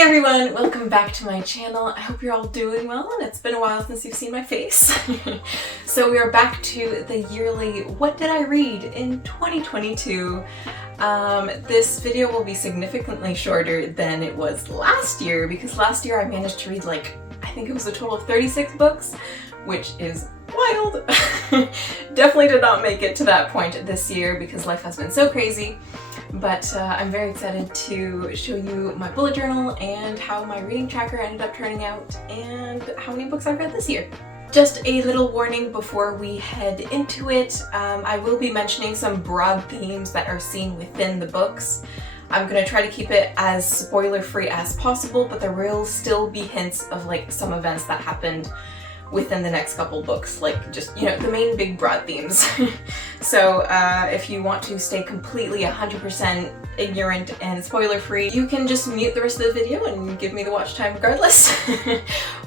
Hey everyone, welcome back to my channel. I hope you're all doing well, and it's been a while since you've seen my face. So we are back to the yearly What Did I Read in 2022. This video will be significantly shorter than it was last year, because last year I managed to read I think it was a total of 36 books, which is wild. Definitely did not make it to that point this year because life has been so crazy. But I'm very excited to show you my bullet journal and how my reading tracker ended up turning out and how many books I've read this year. Just a little warning before we head into it. I will be mentioning some broad themes that are seen within the books. I'm going to try to keep it as spoiler-free as possible, but there will still be hints of some events that happened within the next couple books, the main big broad themes. So if you want to stay completely 100% ignorant and spoiler-free, you can just mute the rest of the video and give me the watch time regardless.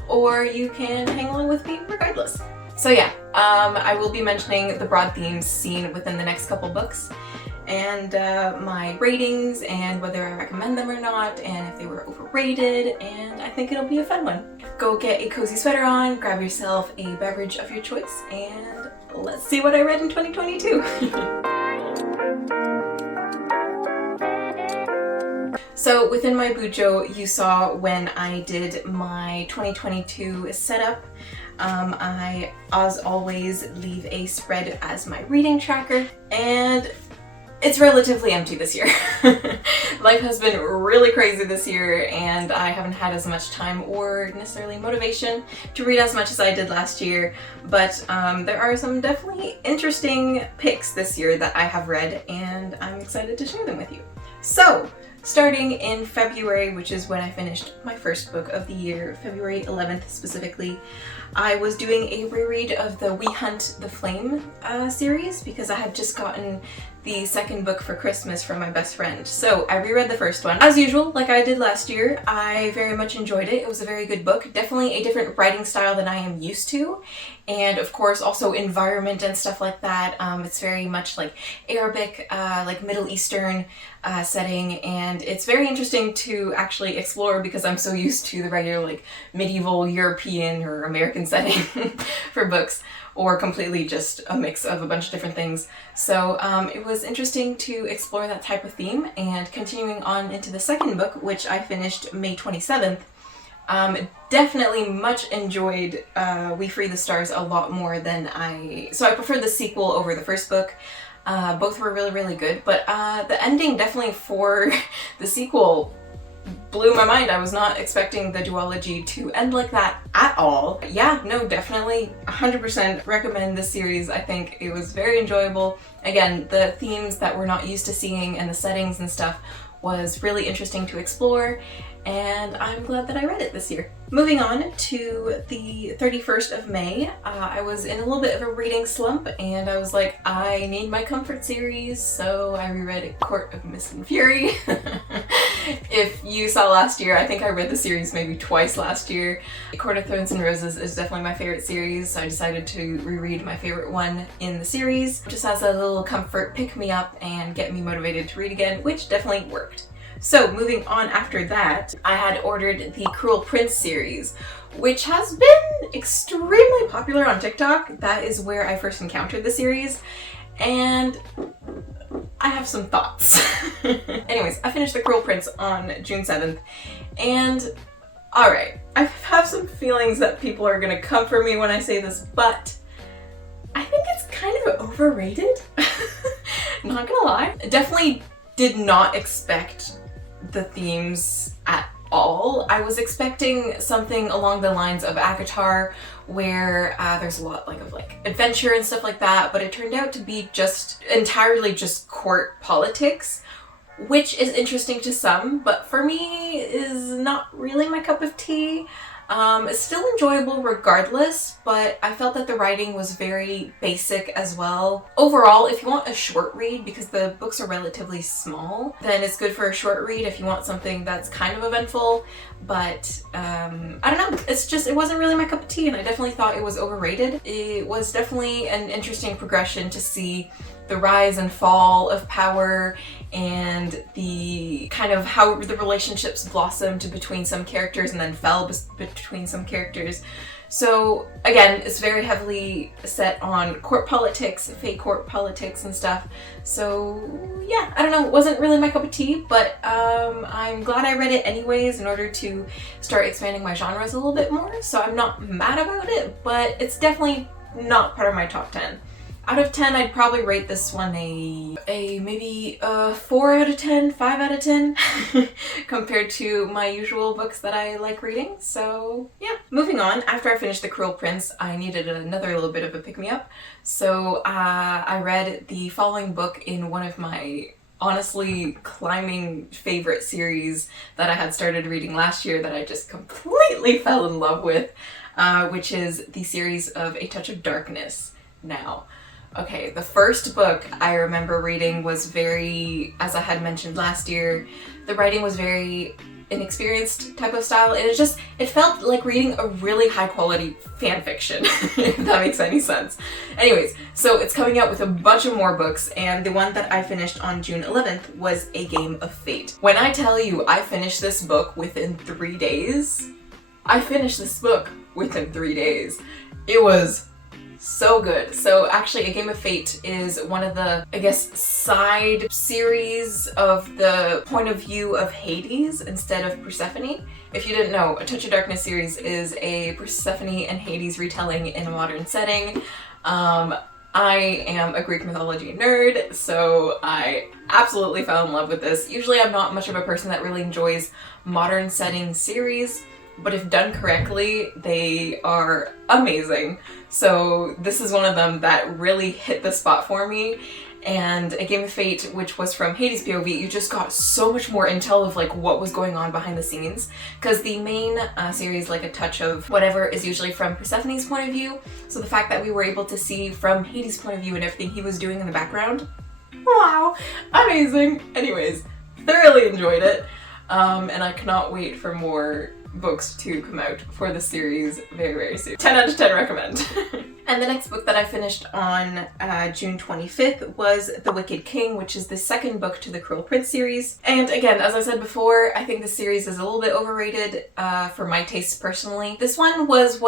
Or you can hang along with me regardless. So yeah, I will be mentioning the broad themes seen within the next couple books, and my ratings and whether I recommend them or not, and if they were overrated, and I think it'll be a fun one. Go get a cozy sweater on, grab yourself a beverage of your choice, and let's see what I read in 2022. So within my bujo, you saw when I did my 2022 setup, I, as always, leave a spread as my reading tracker, and it's relatively empty this year. Life has been really crazy this year, and I haven't had as much time or necessarily motivation to read as much as I did last year, but there are some definitely interesting picks this year that I have read, and I'm excited to share them with you. So, starting in February, which is when I finished my first book of the year, February 11th specifically, I was doing a reread of the We Hunt the Flame series because I had just gotten the second book for Christmas from my best friend. So I reread the first one. As usual, like I did last year, I very much enjoyed it. It was a very good book. Definitely a different writing style than I am used to. And of course also environment and stuff like that. It's very much like Arabic, Middle Eastern setting, and it's very interesting to actually explore because I'm so used to the regular medieval European or American setting for books, or completely just a mix of a bunch of different things. So it was interesting to explore that type of theme, and continuing on into the second book, which I finished May 27th, definitely much enjoyed We Free the Stars a lot more than so I preferred the sequel over the first book. Both were really, really good, but the ending definitely for the sequel blew my mind. I was not expecting the duology to end like that at all. Yeah, no, definitely 100% recommend this series. I think it was very enjoyable. Again, the themes that we're not used to seeing and the settings and stuff was really interesting to explore, and I'm glad that I read it this year. Moving on to the 31st of May, I was in a little bit of a reading slump, and I was like, I need my comfort series, so I reread Court of Mist and Fury. If you saw last year, I think I read the series maybe twice last year. Court of Thorns and Roses is definitely my favorite series, so I decided to reread my favorite one in the series, just as a little comfort pick-me-up and get me motivated to read again, which definitely worked. So moving on after that, I had ordered the Cruel Prince series, which has been extremely popular on TikTok. That is where I first encountered the series, and I have some thoughts. Anyways, I finished the Cruel Prince on June 7th, and alright, I have some feelings that people are gonna come for me when I say this, but I think it's kind of overrated. Not gonna lie. Definitely did not expect the themes at all. I was expecting something along the lines of ACOTAR, where there's a lot of adventure and stuff like that, but it turned out to be entirely just court politics, which is interesting to some, but for me is not really my cup of tea. It's still enjoyable regardless, but I felt that the writing was very basic as well. Overall, if you want a short read, because the books are relatively small, then it's good for a short read if you want something that's kind of eventful, but I don't know, it wasn't really my cup of tea, and I definitely thought it was overrated. It was definitely an interesting progression to see the rise and fall of power and the kind of how the relationships blossomed between some characters and then fell between some characters. So again, it's very heavily set on court politics, fake court politics and stuff. So yeah, I don't know, it wasn't really my cup of tea, but I'm glad I read it anyways in order to start expanding my genres a little bit more. So I'm not mad about it, but it's definitely not part of my top 10. Out of 10, I'd probably rate this one a maybe 4 out of 10, 5 out of 10, compared to my usual books that I like reading. So yeah. Moving on, after I finished The Cruel Prince, I needed another little bit of a pick-me-up. So I read the following book in one of my honestly climbing favorite series that I had started reading last year that I just completely fell in love with, which is the series of A Touch of Darkness. Now, okay, the first book I remember reading was very, as I had mentioned last year, the writing was very inexperienced type of style, and it felt like reading a really high quality fan fiction, if that makes any sense. Anyways, so it's coming out with a bunch of more books, and the one that I finished on June 11th was A Game of Fate. When I tell you I finished this book within 3 days, it was so good. So actually, A Game of Fate is one of the, I guess, side series of the point of view of Hades instead of Persephone. If you didn't know, A Touch of Darkness series is a Persephone and Hades retelling in a modern setting. I am a Greek mythology nerd, so I absolutely fell in love with this. Usually I'm not much of a person that really enjoys modern setting series, but if done correctly, they are amazing. So this is one of them that really hit the spot for me. And A Game of Fate, which was from Hades' POV, you just got so much more intel of like what was going on behind the scenes. Because the main series, like A Touch of Whatever, is usually from Persephone's point of view. So the fact that we were able to see from Hades' point of view and everything he was doing in the background, wow, amazing. Anyways, thoroughly enjoyed it. And I cannot wait for more books to come out for the series very, very soon. 10 out of 10 recommend. And the next book that I finished on June 25th was The Wicked King, which is the second book to the Cruel Prince series. And again, as I said before, I think this series is a little bit overrated for my taste personally. This one was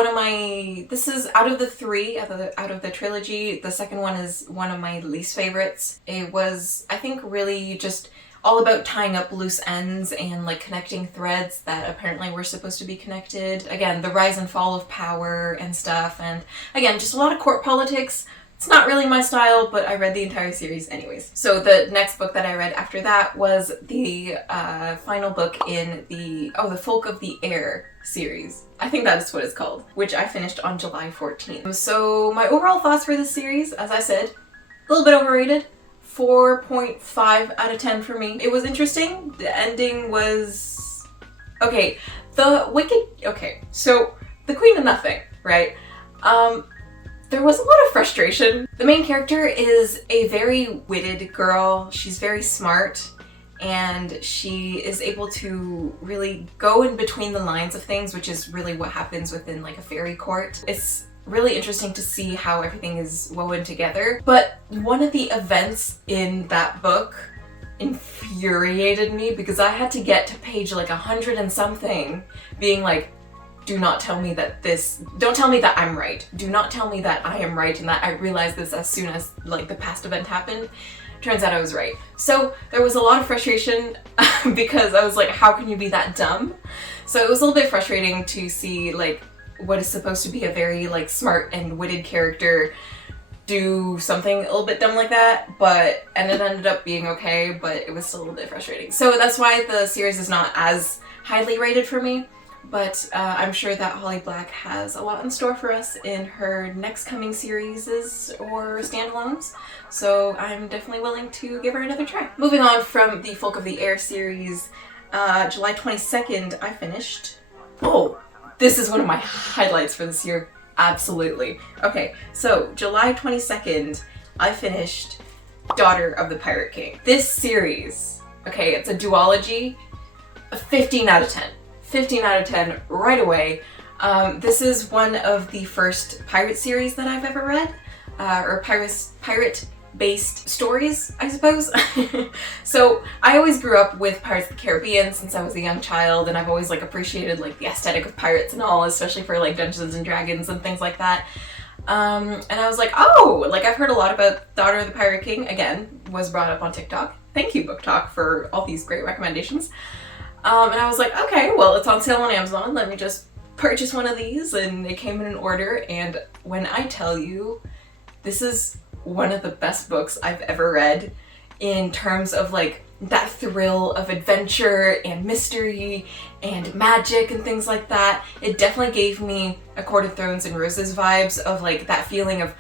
this is out of the three, out of the trilogy, the second one is one of my least favorites. It was, I think, really just all about tying up loose ends and like connecting threads that apparently were supposed to be connected. Again, the rise and fall of power and stuff, and again, just a lot of court politics. It's not really my style, but I read the entire series anyways. So the next book that I read after that was the final book in the Folk of the Air series. I think that is what it's called, which I finished on July 14th. So my overall thoughts for this series, as I said, a little bit overrated. 4.5 out of 10 for me. It was interesting. The ending was... okay, so the Queen of Nothing, right? There was a lot of frustration. The main character is a very witted girl. She's very smart, and she is able to really go in between the lines of things, which is really what happens within like a fairy court. It's really interesting to see how everything is woven together. But one of the events in that book infuriated me because I had to get to page like 100 and something being like, do not tell me that don't tell me that I'm right. Do not tell me that I am right and that I realized this as soon as like the past event happened. Turns out I was right. So there was a lot of frustration because I was like, how can you be that dumb? So it was a little bit frustrating to see like what is supposed to be a very like smart and witted character do something a little bit dumb like that, and it ended up being okay, but it was still a little bit frustrating. So that's why the series is not as highly rated for me, but I'm sure that Holly Black has a lot in store for us in her next coming series or standalones, so I'm definitely willing to give her another try. Moving on from the Folk of the Air series, July 22nd I finished... oh! This is one of my highlights for this year, absolutely. Okay, so July 22nd, I finished Daughter of the Pirate King. This series, okay, it's a duology, a 15 out of 10. 15 out of 10 right away. This is one of the first pirate series that I've ever read, or pirate based stories, I suppose. So I always grew up with Pirates of the Caribbean since I was a young child, and I've always like appreciated like the aesthetic of pirates and all, especially for like Dungeons and Dragons and things like that. And I was like, oh, like I've heard a lot about Daughter of the Pirate King. Again, was brought up on TikTok. Thank you, Book Talk, for all these great recommendations. And I was like, okay, well, it's on sale on Amazon. Let me just purchase one of these, and it came in an order. And when I tell you, this is one of the best books I've ever read in terms of like that thrill of adventure and mystery and magic and things like that. It definitely gave me A Court of Thorns and Roses vibes of like that feeling of,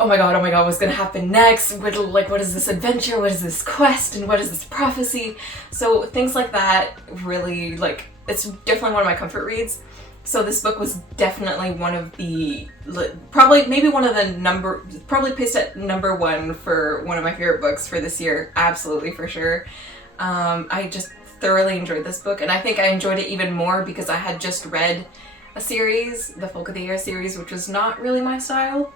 oh my god, what's gonna happen next? What is this adventure? What is this quest? And what is this prophecy? So things like that really, like, it's definitely one of my comfort reads. So this book was definitely one of the, probably placed at number one for one of my favorite books for this year. Absolutely, for sure. I just thoroughly enjoyed this book, and I think I enjoyed it even more because I had just read a series, the Folk of the Air series, which was not really my style.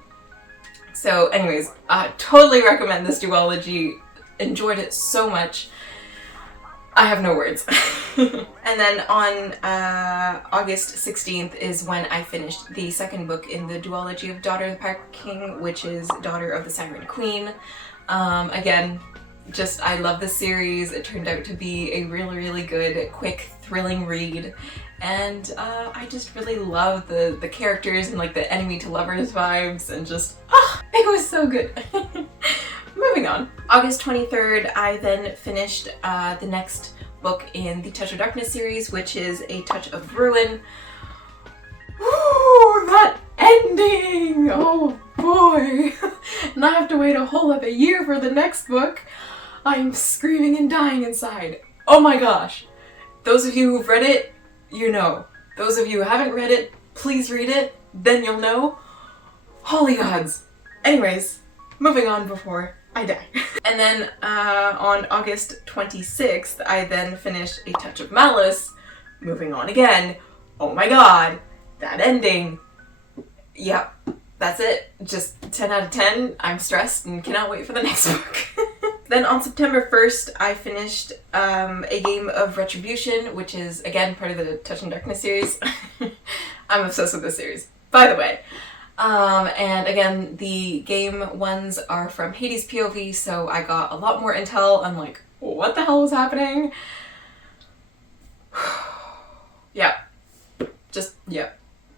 So anyways, I totally recommend this duology. Enjoyed it so much. I have no words. And then on August 16th is when I finished the second book in the duology of Daughter of the Pirate King, which is Daughter of the Siren Queen. Again, just I love this series. It turned out to be a really, really good, quick, thrilling read. And I just really love the characters and like the enemy to lovers vibes, and just, it was so good. Moving on. August 23rd, I then finished the next book in the Touch of Darkness series, which is A Touch of Ruin. Ooh, that ending! Oh boy! And I have to wait a whole other year for the next book. I'm screaming and dying inside. Oh my gosh. Those of you who've read it, you know. Those of you who haven't read it, please read it, then you'll know. Holy gods. Anyways, moving on before I die. And then on August 26th, I then finished A Touch of Malice. Moving on again. Oh my god, that ending. Yep, that's it. Just 10 out of 10. I'm stressed and cannot wait for the next book. Then on September 1st, I finished A Game of Retribution, which is, again, part of the Touch of Darkness series. I'm obsessed with this series, by the way. And again, the game ones are from Hades' POV, so I got a lot more intel on like, what the hell was happening? Yeah. Just, yeah.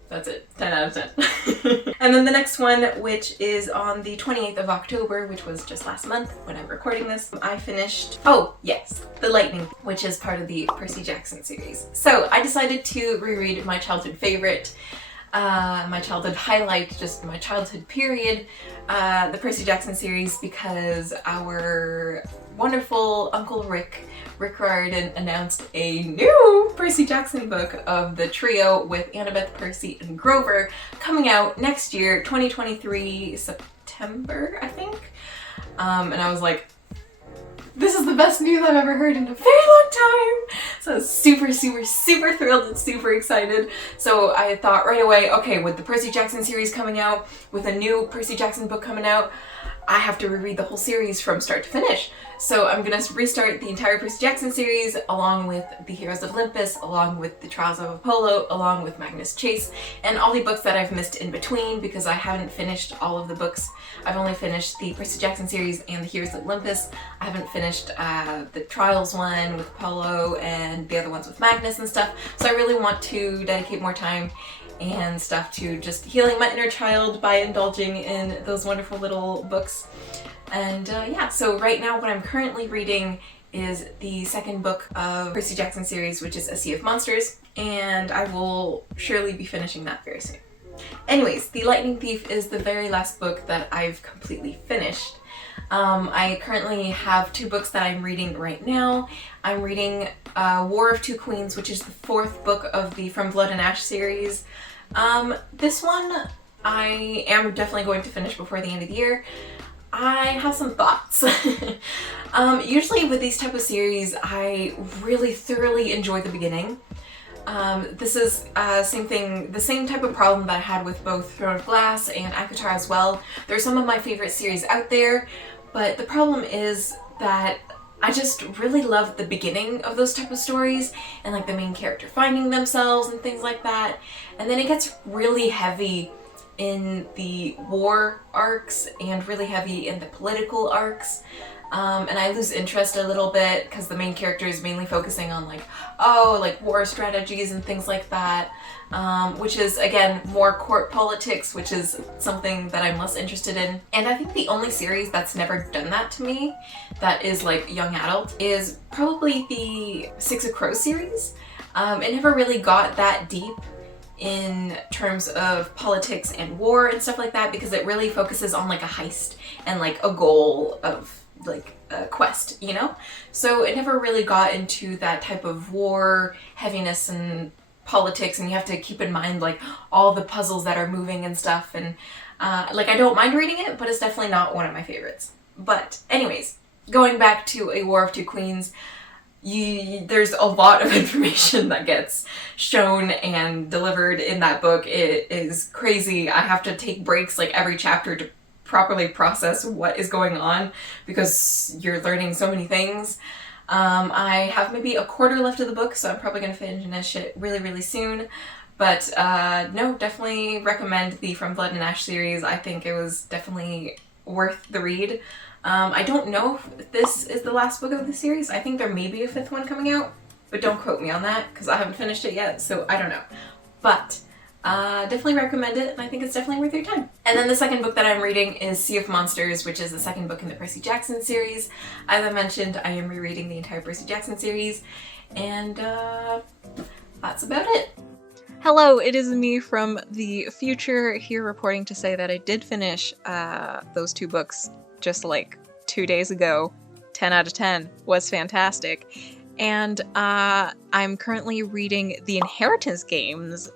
That's it. 10 out of 10. And then the next one, which is on the 28th of October, which was just last month when I'm recording this, I finished, oh yes, The Lightning, which is part of the Percy Jackson series. So I decided to reread my childhood favorite, my childhood highlight, just my childhood period, the Percy Jackson series, because our wonderful Uncle Rick Riordan announced a new Percy Jackson book of the trio with Annabeth, Percy, and Grover coming out next year, 2023, September, I think. And I was like, this is the best news I've ever heard in a very long time. So I was super, super, super thrilled and super excited. So I thought right away, okay, with the Percy Jackson series coming out, with a new Percy Jackson book coming out, I have to reread the whole series from start to finish. So I'm gonna restart the entire Percy Jackson series, along with The Heroes of Olympus, along with The Trials of Apollo, along with Magnus Chase, and all the books that I've missed in between, because I haven't finished all of the books. I've only finished the Percy Jackson series and The Heroes of Olympus. I haven't finished the Trials one with Apollo and the other ones with Magnus and stuff. So I really want to dedicate more time and stuff to just healing my inner child by indulging in those wonderful little books. And yeah, so right now what I'm currently reading is the second book of Percy Jackson series, which is A Sea of Monsters, and I will surely be finishing that very soon. Anyways, The Lightning Thief is the very last book that I've completely finished. I currently have two books that I'm reading right now. I'm reading War of Two Queens, which is the fourth book of the From Blood and Ash series. This one I am definitely going to finish before the end of the year. I have some thoughts. Usually with these type of series, I really thoroughly enjoy the beginning. This is the same type of problem that I had with both Throne of Glass and ACOTAR as well. They're some of my favorite series out there, But the problem is that I just really love the beginning of those type of stories and like the main character finding themselves and things like that. And then it gets really heavy in the war arcs and really heavy in the political arcs. And I lose interest a little bit because the main character is mainly focusing on like war strategies and things like that, which is again more court politics, which is something that I'm less interested in. And I think the only series that's never done that to me, that is like young adult, is probably the Six of Crows series. It never really got that deep in terms of politics and war and stuff like that because it really focuses on like a heist and like a goal of like a quest, you know? So it never really got into that type of war heaviness and politics, and you have to keep in mind like all the puzzles that are moving and stuff, and like I don't mind reading it, but it's definitely not one of my favorites. But anyways, going back to A War of Two Queens, there's a lot of information that gets shown and delivered in that book. It is crazy. I have to take breaks like every chapter to properly process what is going on because you're learning so many things. I have maybe a quarter left of the book, so I'm probably going to finish it really, really soon. But no, definitely recommend the From Blood and Ash series. I think it was definitely worth the read. I don't know if this is the last book of the series. I think there may be a fifth one coming out, but don't quote me on that because I haven't finished it yet, so I don't know. But definitely recommend it, and I think it's definitely worth your time. And then the second book that I'm reading is Sea of Monsters, which is the second book in the Percy Jackson series. As I mentioned, I am rereading the entire Percy Jackson series, and that's about it. Hello, it is me from the future here reporting to say that I did finish those two books just like 2 days ago. 10 out of 10 was fantastic. And I'm currently reading The Inheritance Games.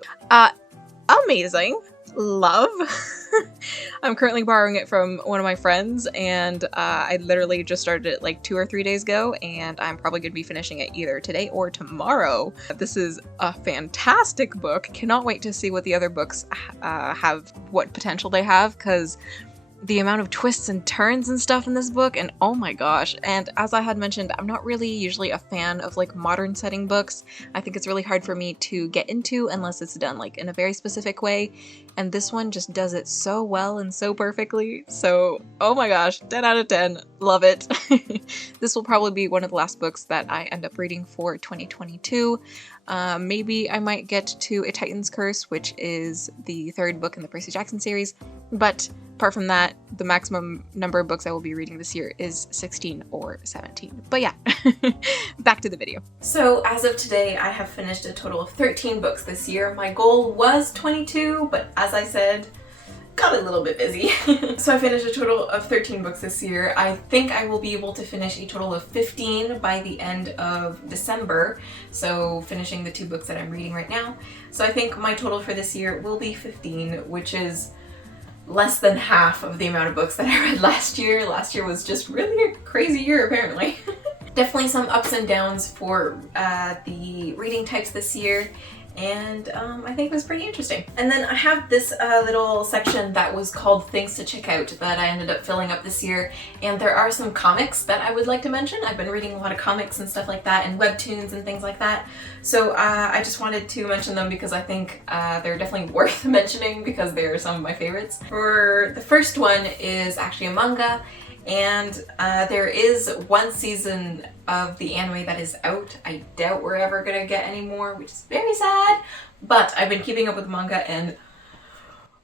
Amazing. Love. I'm currently borrowing it from one of my friends, and I literally just started it like 2 or 3 days ago, and I'm probably going to be finishing it either today or tomorrow. This is a fantastic book. Cannot wait to see what the other books have, what potential they have, because the amount of twists and turns and stuff in this book, and oh my gosh. And as I had mentioned, I'm not really usually a fan of like modern setting books. I think it's really hard for me to get into unless it's done like in a very specific way, and this one just does it so well and so perfectly. So oh my gosh, 10 out of 10, love it. This will probably be one of the last books that I end up reading for 2022. Maybe I might get to A Titan's Curse, which is the third book in the Percy Jackson series, but apart from that, the maximum number of books I will be reading this year is 16 or 17. But yeah, back to the video. So as of today, I have finished a total of 13 books this year. My goal was 22, but as I said, got a little bit busy. So I finished a total of 13 books this year. I think I will be able to finish a total of 15 by the end of December. So finishing the 2 books that I'm reading right now. So I think my total for this year will be 15, which is less than half of the amount of books that I read last year. Last year was just really a crazy year, apparently. Definitely some ups and downs for the reading types this year, and I think it was pretty interesting. And then I have this little section that was called Things to Check Out that I ended up filling up this year, and there are some comics that I would like to mention. I've been reading a lot of comics and stuff like that, and Webtoons and things like that, so I just wanted to mention them because I think they're definitely worth mentioning because they're some of my favorites. For the first one is actually a manga, and there is one season of the anime that is out. I doubt we're ever gonna get any more, which is very sad, but I've been keeping up with the manga and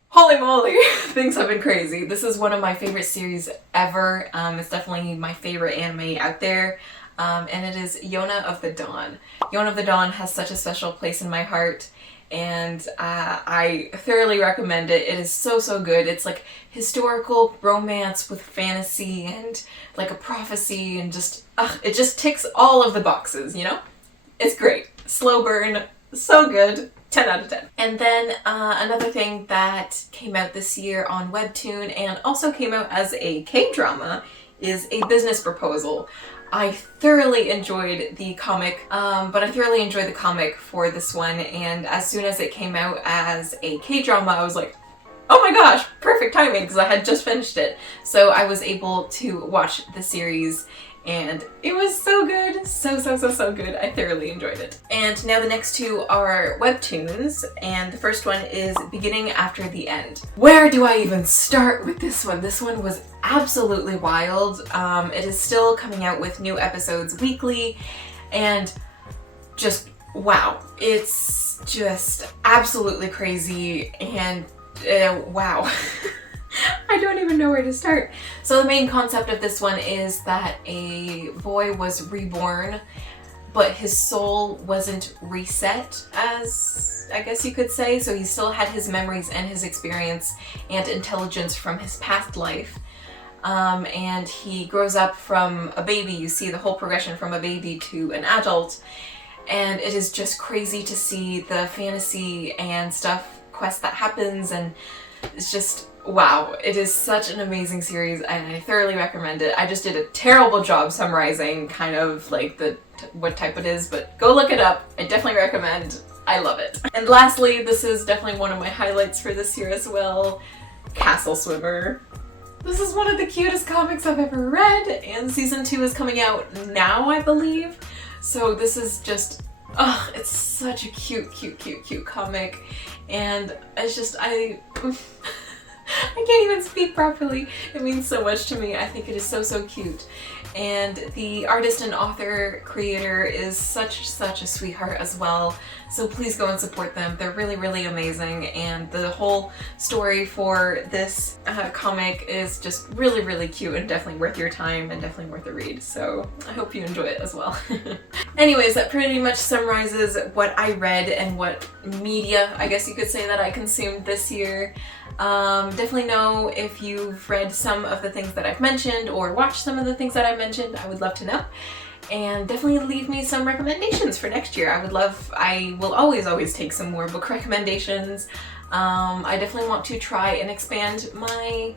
holy moly, things have been crazy. This is one of my favorite series ever. It's definitely my favorite anime out there, and it is Yona of the Dawn. Yona of the Dawn has such a special place in my heart, and I thoroughly recommend it. It is so, so good. It's like historical romance with fantasy and like a prophecy, and just, it just ticks all of the boxes, you know? It's great. Slow burn, so good. 10 out of 10. And then another thing that came out this year on Webtoon and also came out as a K-drama is A Business Proposal. I thoroughly enjoyed the comic, but I thoroughly enjoyed the comic for this one, and as soon as it came out as a K-drama, I was like, oh my gosh, perfect timing because I had just finished it. So I was able to watch the series and it was so good. So good. I thoroughly enjoyed it. And now the next two are Webtoons, and the first one is Beginning After the End. Where do I even start with this one? This one was absolutely wild. It is still coming out with new episodes weekly, and just wow. It's just absolutely crazy, and wow. I don't even know where to start. So the main concept of this one is that a boy was reborn, but his soul wasn't reset, as I guess you could say. So he still had his memories and his experience and intelligence from his past life. And he grows up from a baby. You see the whole progression from a baby to an adult. And it is just crazy to see the fantasy and stuff, quest that happens, and it's just, wow. It is such an amazing series and I thoroughly recommend it. I just did a terrible job summarizing kind of like what type it is, but go look it up. I definitely recommend. I love it. And lastly, this is definitely one of my highlights for this year as well, Castle Swimmer. This is one of the cutest comics I've ever read, and season 2 is coming out now, I believe. So this is just, it's such a cute comic, and it's just, I can't even speak properly. It means so much to me. I think it is so cute. And the artist and author creator is such a sweetheart as well. So please go and support them. They're really amazing. And the whole story for this comic is just really cute and definitely worth your time and definitely worth a read. So I hope you enjoy it as well. Anyways, that pretty much summarizes what I read and what media, I guess you could say, that I consumed this year. Definitely know if you've read some of the things that I've mentioned or watched some of the things that I mentioned. I would love to know. And definitely leave me some recommendations for next year. I will always take some more book recommendations. I definitely want to try and expand my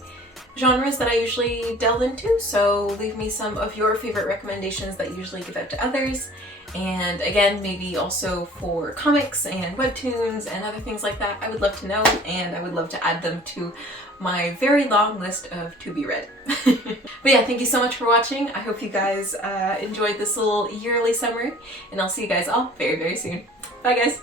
genres that I usually delve into, so leave me some of your favorite recommendations that you usually give out to others. And again, maybe also for comics and webtoons and other things like that, I would love to know, and I would love to add them to my very long list of to be read. But yeah, thank you so much for watching. I hope you guys enjoyed this little yearly summary, and I'll see you guys all very soon. Bye guys!